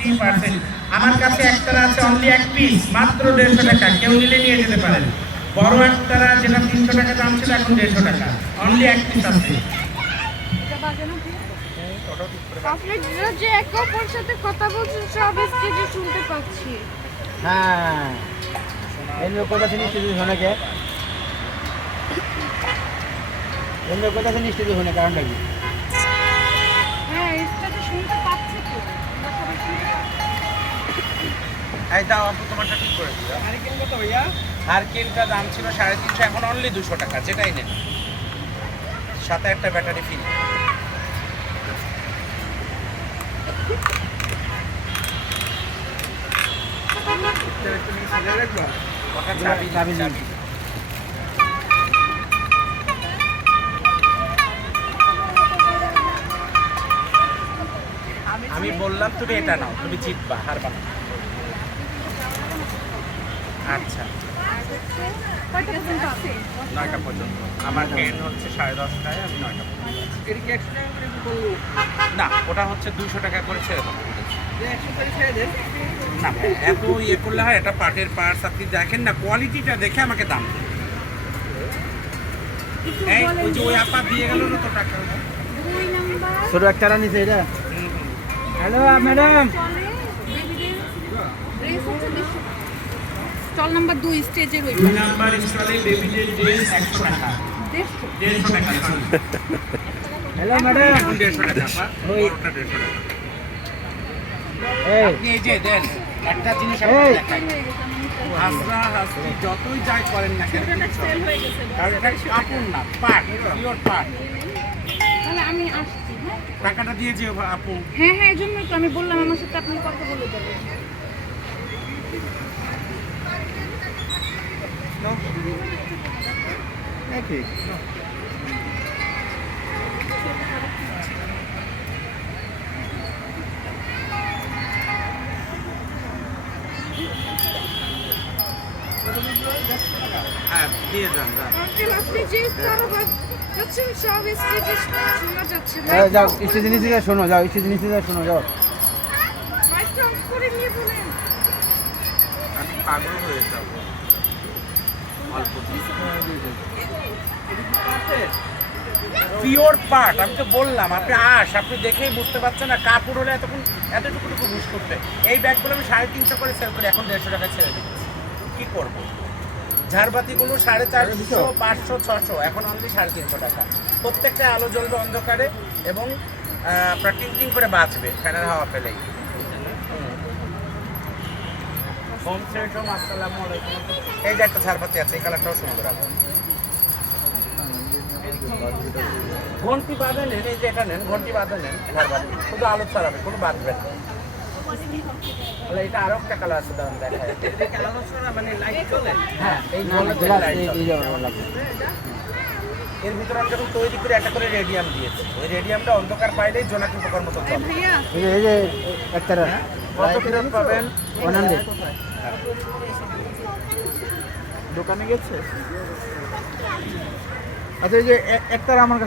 60%। আমার কাছে একটারা আছে অনলি এক পিস, মাত্র 150 টাকা, কেউ নিলে নিয়ে যেতে পারেন। বড় একটারা যেটা 300 টাকা দাম ছিল এখন 150 টাকা, অনলি এক পিস আছে। আপনারা যে একে অপরের সাথে কথা বলছেন সব স্টেজে শুনতে পাচ্ছি। হ্যাঁ এমনি কথা শুনিস তুই শোনাকে, এমনি কথা শুনিস তুই শোনে কারণটা কি? হ্যাঁ স্টেজে শুনতে পাচ্ছি তো। এই দাও আপু, তোমারটা ঠিক করে দিও। হারিকেন কত ভাইয়া? হারকিনটা দাম ছিল 350, এখন অনলি 200 টাকা, যেটাই নেন সাথে একটা ব্যাটারি ফ্রি। ওটা চাবি চাবি চাবি। আমি বললাম তুমি এটা নাও, তুমি জিতবা, হারবা না। আচ্ছা কয়টা পর্যন্ত আছে? 9টা পর্যন্ত। আমার ট্রেন হচ্ছে 10:30টায়, আমি 9টা পর্যন্ত আছি। এটা কি 100 টাকা করে বললো? না, ওটা হচ্ছে 200 টাকা করে ছেড়ে দেবো। 100 করে ছেড়ে দেন। না, এত ইয়ে করলে হয়, এটা পাটের পার্টস, আপনি দেখেন না, কোয়ালিটিটা দেখে আমাকে দাম দিন। একটু এই বলেন ওই যে যে ওই আপা দিয়ে গেল না তো টাকা। 2 নাম্বার ছোট একটা নিছে এটা। হ্যালো ম্যাডাম, চলে বেবিদের ড্রেস হচ্ছে 200 টাকা। স্টল নাম্বার 2 স্টেজের ওই 2 নাম্বার স্টলে বেবিদের ড্রেস 100 টাকা। 150 টাকা। হ্যালো ম্যাডাম, এখন 150 টাকা আপা, ওই। বড়টা 150 টাকা। এই আপনি এই যে দেন, একটা জিনিস এই। আপনাকে দেখাই। হাসরা হাসরি যতই যাই করেন না কেন, সেল হয়ে গেছে। কারণ এটা কাপড় না, পাট, পিওর পাট। তাহলে আমি আসছি। হ্যাঁ টাকাটা দিয়ে যেও আপু। হ্যাঁ হ্যাঁ, এই জন্যই তো আমি বললাম আমার সাথে আপনি কথা বলে যাবেন। ঠিক। হ্যাঁ দিয়ে যান যান। আঙ্কেল আপনি যে কারোবার যাচ্ছেন সব স্টেজে শোনা যাচ্ছে। যাও স্টেজে নিচে যা শোনো, যাও স্টেজে নিচে যা শোনো, যাও। মাইকটা অন করে নিয়ে বলেন। আমি পাগল হয়ে যাবো অল্প পিওর পাট। আমি তো বললাম আপনি আপনি দেখেই বুঝতে পারছেন না, কাপড় হলে এতক্ষণ এতটুকু বুঝ করতে। এই ব্যাগগুলো আমি 350 করে সেল করি, এখন 150 টাকায় ছেড়ে দিচ্ছি। কি করবো? ঝাড়বাতিগুলো 450, 500, 600, এখন অনলি 350 টাকা। প্রত্যেকটা আলো জ্বলবে অন্ধকারে এবং আপনার টিং করে বাঁচবে ফ্যানের হাওয়া পেলেই। হোম সেট হোম, আসসালামু আলাইকুম। এই যে একটা ঝাড়বাতি আছে, এই কালারটাও সুন্দর আছে। ঘন্টি বাঁধে নেন, এই যে এটা নেন, ঘন্টি বাঁধে নেন, ঝাড়বাতি শুধু আলো ছাড়াবে, কোনো বাঁধবে না। তাহলে এটা আরো একটা কালার আছে, দাঁড়ান দেখায়। হ্যাঁ, এই গোলাপ লাইট জ্বলে। এর ভিতরে আমি যখন তৈরি করে একটা করে রেডিয়াম দিয়েছি, ওই রেডিয়ামটা অন্ধকার পাইলেই জোনাকি পোকার মতো জ্বলে। ভাইয়া এই যে একটা কত ফেরত পাবেন? 100। দোকানে গেছে। আচ্ছা এই যে একটা আমার কাছে